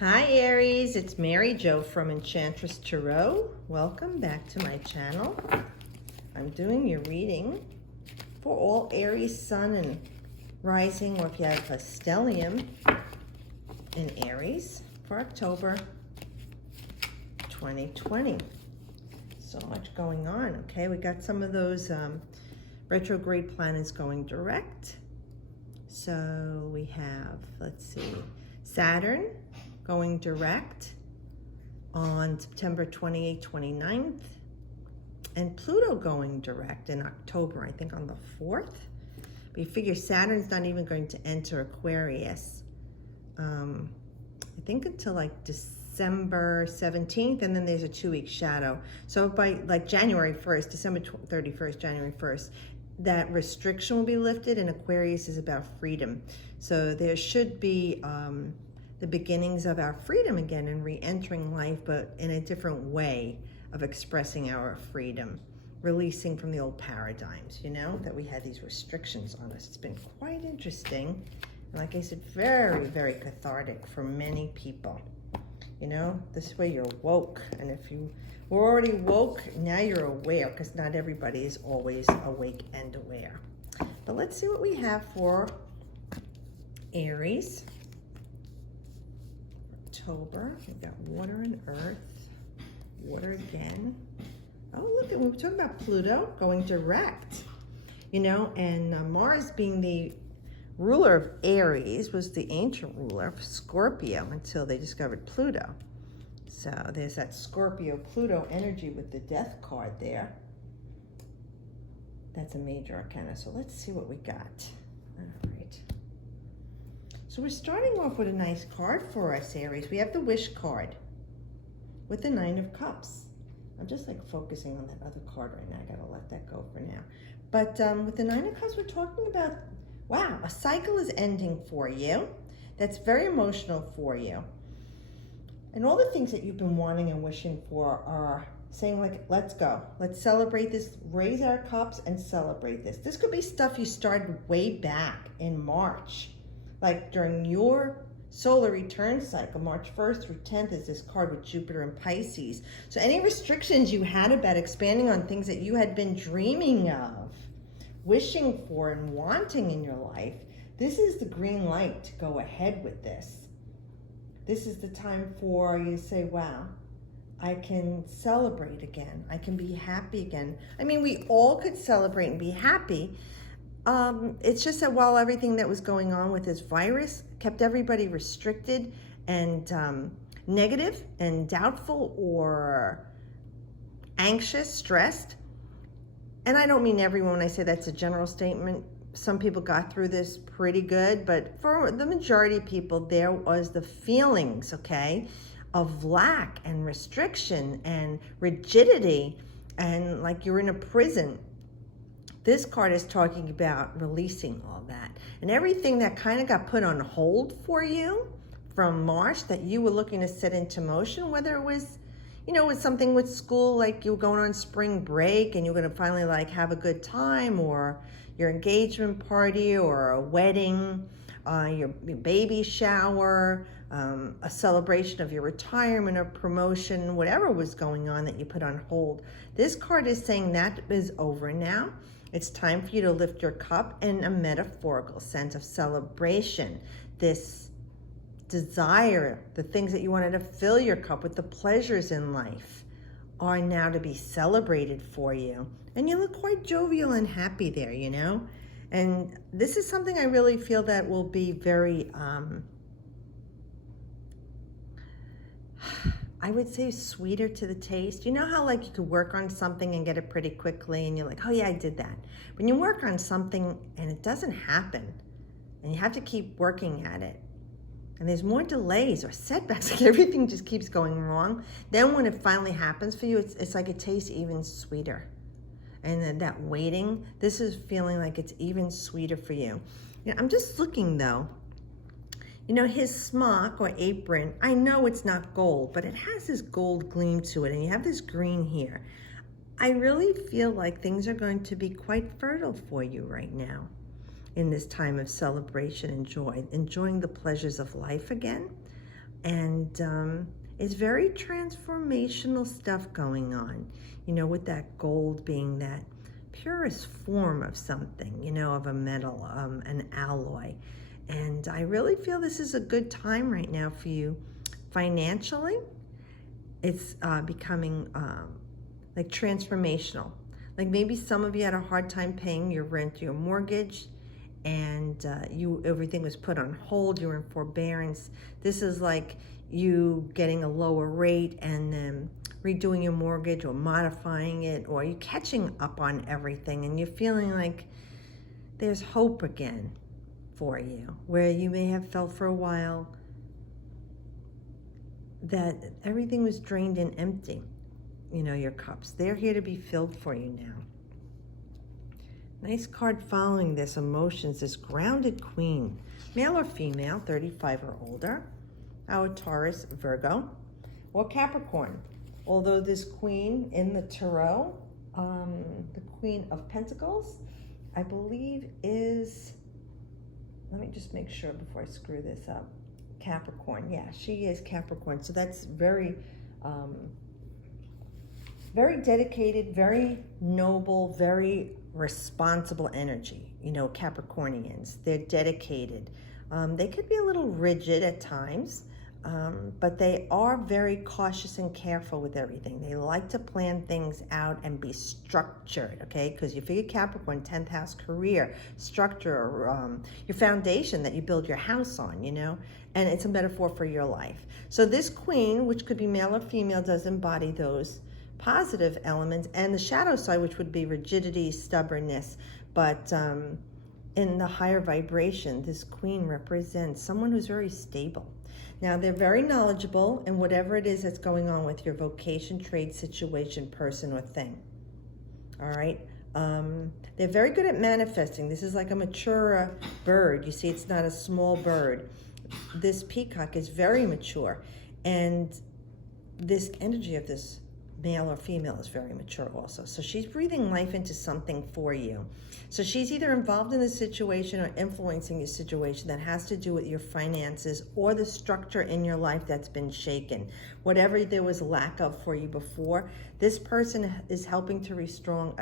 Hi Aries, it's Mary Jo from Enchantress Tarot. Welcome back to my channel. I'm doing your reading for all Aries Sun and Rising, or if you have a stellium in Aries, for October 2020. So much going on, okay? We got some of those retrograde planets going direct. So we have, let's see, Saturn going direct on September 28th, 29th, and Pluto going direct in October, I think on the 4th. But you figure Saturn's not even going to enter Aquarius, I think until like December 17th, and then there's a 2-week shadow. So by like January 1st, December 31st, January 1st, that restriction will be lifted, and Aquarius is about freedom. So there should be the beginnings of our freedom again and re-entering life, but in a different way of expressing our freedom, releasing from the old paradigms, you know, that we had these restrictions on us. It's been quite interesting. And like I said, very, very cathartic for many people. You know, this way you're woke. And if you were already woke, now you're aware, because not everybody is always awake and aware. But let's see what we have for Aries. October, we've got water and earth, water again. Oh, look, we were talking about Pluto going direct, you know, and Mars being the ruler of Aries was the ancient ruler of Scorpio until they discovered Pluto. So there's that Scorpio-Pluto energy with the death card there. That's a major arcana. So let's see what we got. All right. So we're starting off with a nice card for us, Aries. We have the Wish card with the 9 of Cups. I'm just like focusing on that other card right now. I gotta let that go for now. But with the 9 of Cups, we're talking about, wow, a cycle is ending for you. That's very emotional for you. And all the things that you've been wanting and wishing for are saying like, let's go. Let's celebrate this, raise our cups and celebrate this. This could be stuff you started way back in March. Like during your solar return cycle, March 1st through 10th is this card with Jupiter and Pisces. So any restrictions you had about expanding on things that you had been dreaming of, wishing for and wanting in your life, this is the green light to go ahead with this. This is the time for you to say, wow, I can celebrate again. I can be happy again. I mean, we all could celebrate and be happy. It's just that while everything that was going on with this virus kept everybody restricted and negative and doubtful or anxious, stressed, and I don't mean everyone when I say that's a general statement. Some people got through this pretty good, but for the majority of people, there was the feelings, okay, of lack and restriction and rigidity, and like you're in a prison. This card is talking about releasing all that and everything that kind of got put on hold for you from March that you were looking to set into motion, whether it was, you know, with something with school, like you were going on spring break and you're going to finally like have a good time, or your engagement party or a wedding, your baby shower, a celebration of your retirement or promotion, whatever was going on that you put on hold. This card is saying that is over now. It's time for you to lift your cup in a metaphorical sense of celebration. This desire, the things that you wanted to fill your cup with, the pleasures in life, are now to be celebrated for you. And you look quite jovial and happy there, you know? And this is something I really feel that will be very, I would say sweeter to the taste. You know how like you could work on something and get it pretty quickly and you're like, oh yeah, I did that. When you work on something and it doesn't happen and you have to keep working at it and there's more delays or setbacks, like everything just keeps going wrong, then when it finally happens for you, it's like it tastes even sweeter. And then that waiting, this is feeling like it's even sweeter for you. You know, I'm just looking though. You know, his smock or apron, I know it's not gold, but it has this gold gleam to it, and you have this green here. I really feel like things are going to be quite fertile for you right now in this time of celebration and joy, enjoying the pleasures of life again. And it's very transformational stuff going on, you know, with that gold being that purest form of something, you know, of a metal, an alloy. And I really feel this is a good time right now for you financially. It's becoming like transformational. Like maybe some of you had a hard time paying your rent, your mortgage, and everything was put on hold. You were in forbearance. This is like you getting a lower rate and then redoing your mortgage or modifying it, or you catching up on everything and you're feeling like there's hope again for you, where you may have felt for a while that everything was drained and empty. You know, your cups, they're here to be filled for you now. Nice card following this, emotions, this grounded queen, male or female, 35 or older, our Taurus, Virgo, or Capricorn. Although this queen in the tarot, the Queen of Pentacles, I believe is, let me just make sure before I screw this up, Capricorn. Yeah, she is Capricorn. So that's very, very dedicated, very noble, very responsible energy. You know, Capricornians, they're dedicated. They could be a little rigid at times, but they are very cautious and careful with everything. They like to plan things out and be structured, okay? Because you figure Capricorn, 10th house, career, structure, your foundation that you build your house on, you know? And it's a metaphor for your life. So this queen, which could be male or female, does embody those positive elements, and the shadow side, which would be rigidity, stubbornness. But in the higher vibration, this queen represents someone who's very stable. Now, they're very knowledgeable in whatever it is that's going on with your vocation, trade, situation, person, or thing. All right? They're very good at manifesting. This is like a mature bird. You see, it's not a small bird. This peacock is very mature. And this energy of this male or female is very mature also. So she's breathing life into something for you. So she's either involved in the situation or influencing your situation that has to do with your finances or the structure in your life that's been shaken. Whatever there was lack of for you before, this person is helping to restore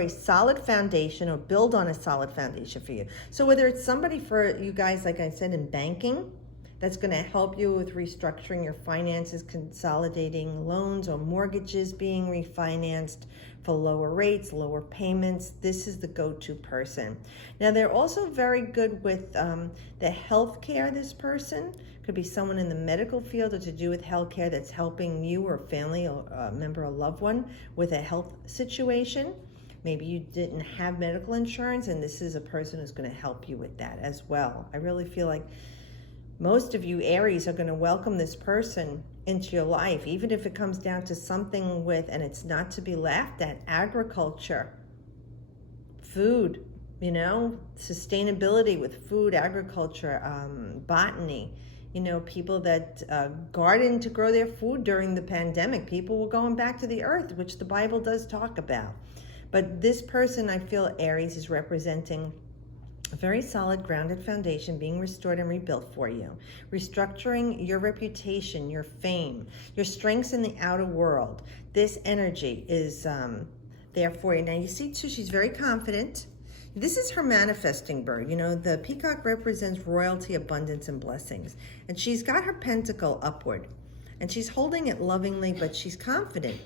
a solid foundation or build on a solid foundation for you. So whether it's somebody for you guys, like I said, in banking, that's going to help you with restructuring your finances, consolidating loans or mortgages being refinanced for lower rates, lower payments. This is the go-to person. Now, they're also very good with the healthcare. This person could be someone in the medical field or to do with healthcare that's helping you or family or a member or loved one with a health situation. Maybe you didn't have medical insurance, and this is a person who's going to help you with that as well. I really feel like most of you Aries are going to welcome this person into your life, even if it comes down to something with, and it's not to be laughed at, agriculture, food, you know, sustainability with food, agriculture, botany, you know, people that garden to grow their food during the pandemic. People were going back to the earth, which the Bible does talk about. But this person, I feel, Aries, is representing a very solid, grounded foundation being restored and rebuilt for you. Restructuring your reputation, your fame, your strengths in the outer world. This energy is there for you. Now, you see, too, she's very confident. This is her manifesting bird. You know, the peacock represents royalty, abundance, and blessings. And she's got her pentacle upward. And she's holding it lovingly, but she's confident.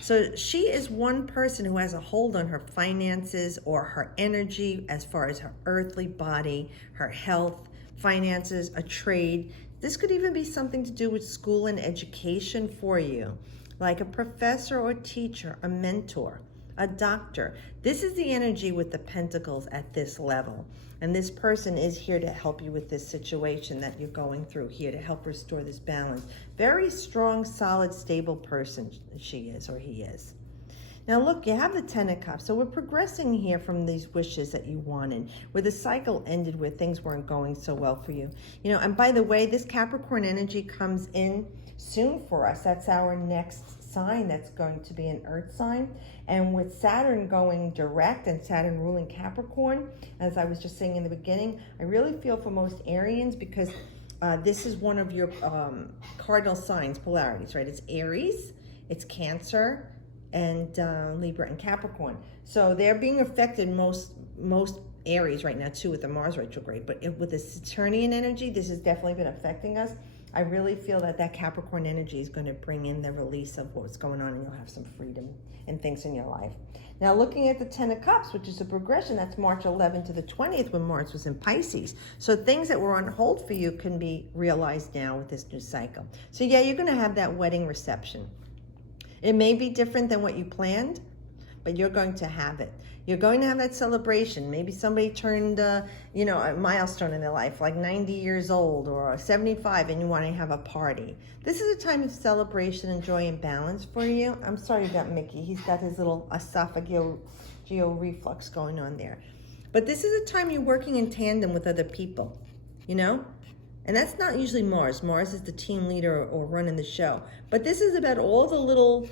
So she is one person who has a hold on her finances or her energy as far as her earthly body, her health, finances, a trade. This could even be something to do with school and education for you, like a professor or teacher, a mentor, a doctor. This is the energy with the pentacles at this level. And this person is here to help you with this situation that you're going through, here to help restore this balance. Very strong, solid, stable person she is, or he is. Now look, you have the Ten of Cups. So we're progressing here from these wishes that you wanted, where the cycle ended, where things weren't going so well for you. You know, and by the way, this Capricorn energy comes in soon for us. That's our next sign. That's going to be an earth sign. And with Saturn going direct and Saturn ruling Capricorn, as I was just saying in the beginning, I really feel for most Arians, because this is one of your cardinal signs, polarities, right? It's Aries, it's Cancer, and Libra and Capricorn. So they're being affected most Aries right now too with the Mars retrograde, but with the Saturnian energy, this has definitely been affecting us. I really feel that Capricorn energy is going to bring in the release of what's going on, and you'll have some freedom and things in your life. Now, looking at the 10 of Cups, which is a progression, that's March 11th to the 20th when Mars was in Pisces. So things that were on hold for you can be realized now with this new cycle. So yeah, you're going to have that wedding reception. It may be different than what you planned, but you're going to have it. You're going to have that celebration. Maybe somebody turned, a milestone in their life, like 90 years old or 75, and you want to have a party. This is a time of celebration and joy and balance for you. I'm sorry about Mickey. He's got his little esophageal reflux going on there. But this is a time you're working in tandem with other people, you know? And that's not usually Mars. Mars is the team leader or running the show. But this is about all the little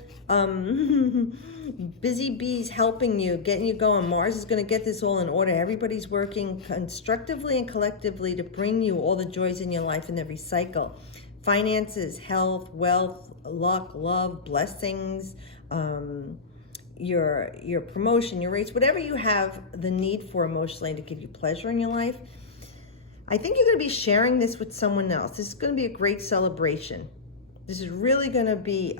busy bees helping you, getting you going. Mars is going to get this all in order. Everybody's working constructively and collectively to bring you all the joys in your life in every cycle. Finances, health, wealth, luck, love, blessings, your promotion, your raise, whatever you have the need for emotionally to give you pleasure in your life. I think you're going to be sharing this with someone else. This is going to be a great celebration. This is really going to be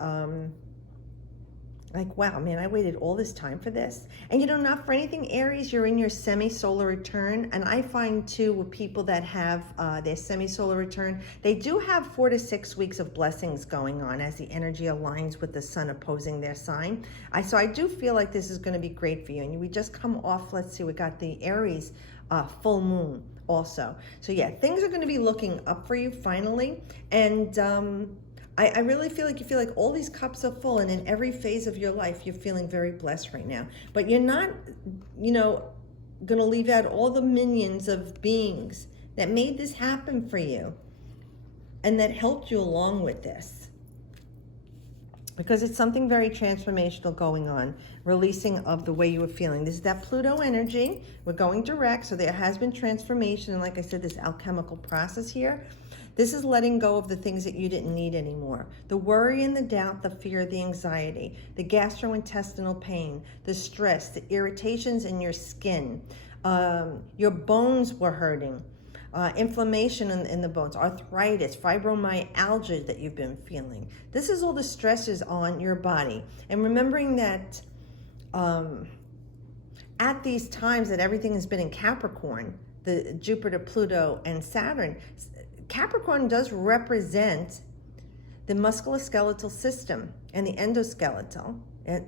like, wow, man, I waited all this time for this. And you know, not for anything, Aries, you're in your semi-solar return. And I find too, with people that have their semi-solar return, they do have 4 to 6 weeks of blessings going on as the energy aligns with the sun opposing their sign. So I do feel like this is going to be great for you. And we just come off, let's see, we got the Aries full moon also. So yeah, things are going to be looking up for you finally. And I really feel like you feel like all these cups are full, and in every phase of your life, you're feeling very blessed right now. But you're not, you know, going to leave out all the minions of beings that made this happen for you and that helped you along with this. Because it's something very transformational going on, releasing of the way you were feeling. This is that Pluto energy. We're going direct, so there has been transformation. And like I said, this alchemical process here. This is letting go of the things that you didn't need anymore. The worry and the doubt, the fear, the anxiety, the gastrointestinal pain, the stress, the irritations in your skin. Your bones were hurting. Inflammation in the bones, arthritis, fibromyalgia that you've been feeling. This is all the stresses on your body. And remembering that at these times that everything has been in Capricorn, the Jupiter, Pluto, and Saturn, Capricorn does represent the musculoskeletal system and the endoskeletal,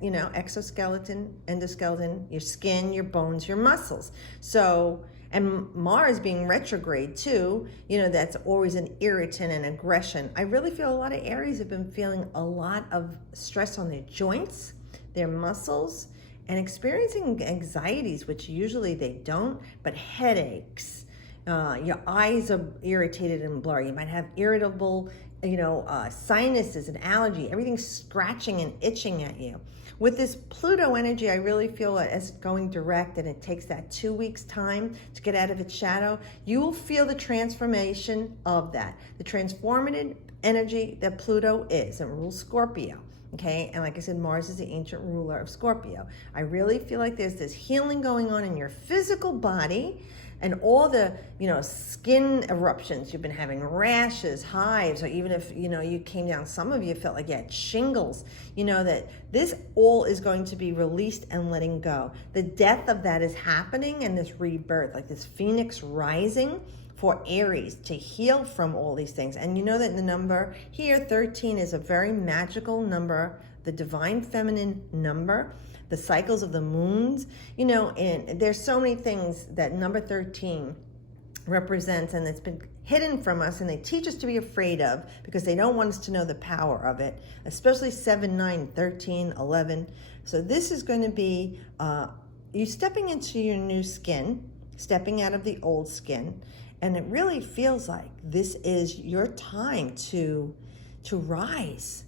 you know, exoskeleton, endoskeleton, your skin, your bones, your muscles. So, and Mars being retrograde too, you know, that's always an irritant and aggression. I really feel a lot of Aries have been feeling a lot of stress on their joints, their muscles, and experiencing anxieties, which usually they don't, but headaches. Your eyes are irritated and blurry. You might have irritable, you know, sinuses and allergy, everything's scratching and itching at you. With this Pluto energy, I really feel it as going direct, and it takes that 2 weeks time to get out of its shadow. You will feel the transformation of that, the transformative energy that Pluto is and rules Scorpio. Okay, and like I said, Mars is the ancient ruler of Scorpio. I really feel like there's this healing going on in your physical body, and all the, you know, skin eruptions you've been having, rashes, hives, or even if, you know, you came down, some of you felt like you had shingles, you know, that this all is going to be released and letting go. The death of that is happening, and this rebirth, like this phoenix rising for Aries to heal from all these things. And you know that the number here, 13, is a very magical number, the divine feminine number. The cycles of the moons, you know, and there's so many things that number 13 represents, and it's been hidden from us, and they teach us to be afraid of because they don't want us to know the power of it, especially 7, 9, 13, 11. So this is going to be you stepping into your new skin, stepping out of the old skin, and it really feels like this is your time to rise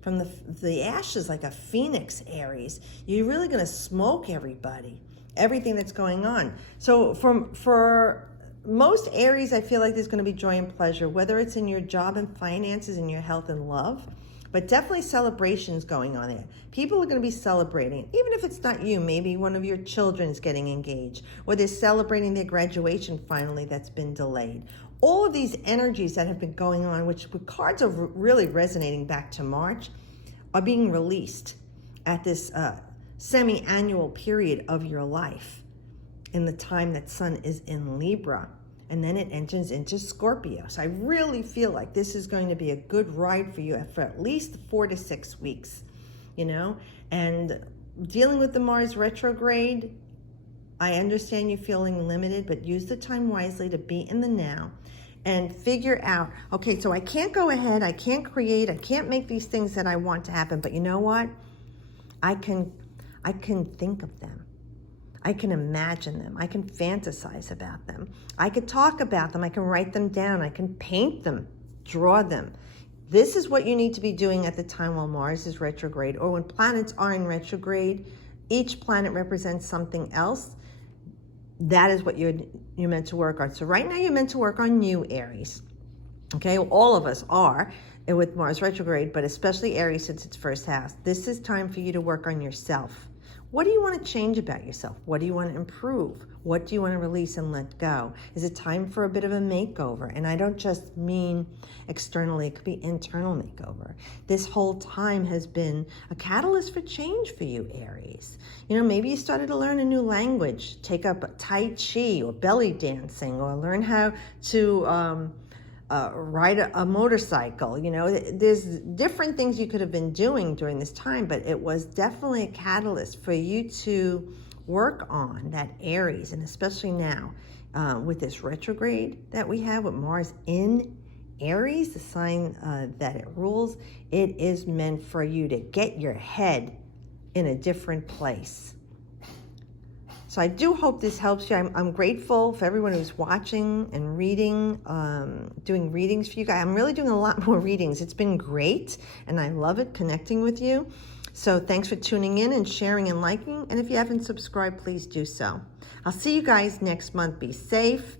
from the ashes like a phoenix, Aries. You're really going to smoke everybody, everything that's going on. So for most Aries, I feel like there's going to be joy and pleasure, whether it's in your job and finances, in your health and love, but definitely celebrations going on there. People are going to be celebrating, even if it's not you. Maybe one of your children is getting engaged, or they're celebrating their graduation finally that's been delayed. All of these energies that have been going on, which with cards are really resonating back to March, are being released at this semi-annual period of your life, in the time that Sun is in Libra, and then it enters into Scorpio. So I really feel like this is going to be a good ride for you for at least 4 to 6 weeks, you know? And dealing with the Mars retrograde, I understand you feeling limited, but use the time wisely to be in the now and figure out, okay, so I can't go ahead, I can't create, I can't make these things that I want to happen, but you know what? I can think of them. I can imagine them. I can fantasize about them. I could talk about them. I can write them down. I can paint them, draw them. This is what you need to be doing at the time while Mars is retrograde, or when planets are in retrograde. Each planet represents something else. That is what you're meant to work on. So right now you're meant to work on you, Aries. Okay, all of us are with Mars retrograde, but especially Aries since it's first house. This is time for you to work on yourself. What do you want to change about yourself? What do you want to improve? What do you want to release and let go? Is it time for a bit of a makeover? And I don't just mean externally, it could be internal makeover. This whole time has been a catalyst for change for you, Aries. You know, maybe you started to learn a new language, take up Tai Chi or belly dancing, or learn how to ride a motorcycle. You know, there's different things you could have been doing during this time, but it was definitely a catalyst for you to work on that Aries, and especially now with this retrograde that we have with Mars in Aries, the sign that it rules. It is meant for you to get your head in a different place. So I do hope this helps you. I'm grateful for everyone who's watching and reading, doing readings for you guys. I'm really doing a lot more readings. It's been great, and I love it connecting with you. So thanks for tuning in and sharing and liking. And if you haven't subscribed, please do so. I'll see you guys next month. Be safe.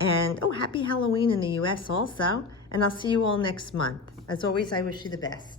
And, happy Halloween in the U.S. also. And I'll see you all next month. As always, I wish you the best.